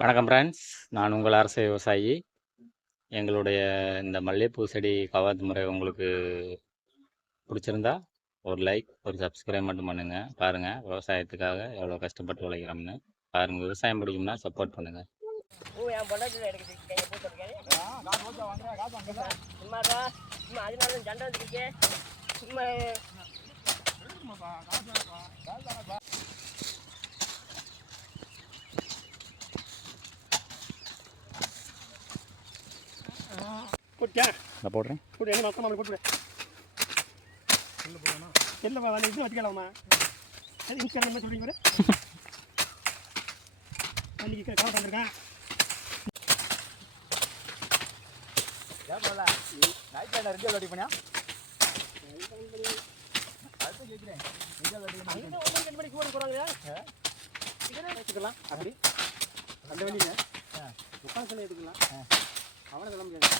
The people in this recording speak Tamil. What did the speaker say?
வணக்கம் ஃப்ரெண்ட்ஸ், நான் உங்கள் அரசு விவசாயி. எங்களுடைய இந்த மல்லிகைப்பூ செடி கவாத்து முறை உங்களுக்கு பிடிச்சிருந்தா ஒரு லைக், ஒரு சப்ஸ்கிரைப் மட்டும் பண்ணுங்கள். பாருங்கள் விவசாயத்துக்காக எவ்வளோ கஷ்டப்பட்டு உழைக்கிறோம்னு பாருங்கள். விவசாயம் பிடிக்கும்னா சப்போர்ட் பண்ணுங்கள். நான் போடுறேன். இல்லைப்பா வந்து இது வச்சுக்கலாமா அது இன்ஸ்டாகிராம் என்ன சொல்கிறீங்க அன்றைக்கி கவர் வந்துருக்கேன் ரெடி பண்ணியா வச்சுக்கலாம் அப்படி அந்த வழிங்க உட்காந்து சொல்லி எடுத்துக்கலாம் அவனை சொல்ல முடியாது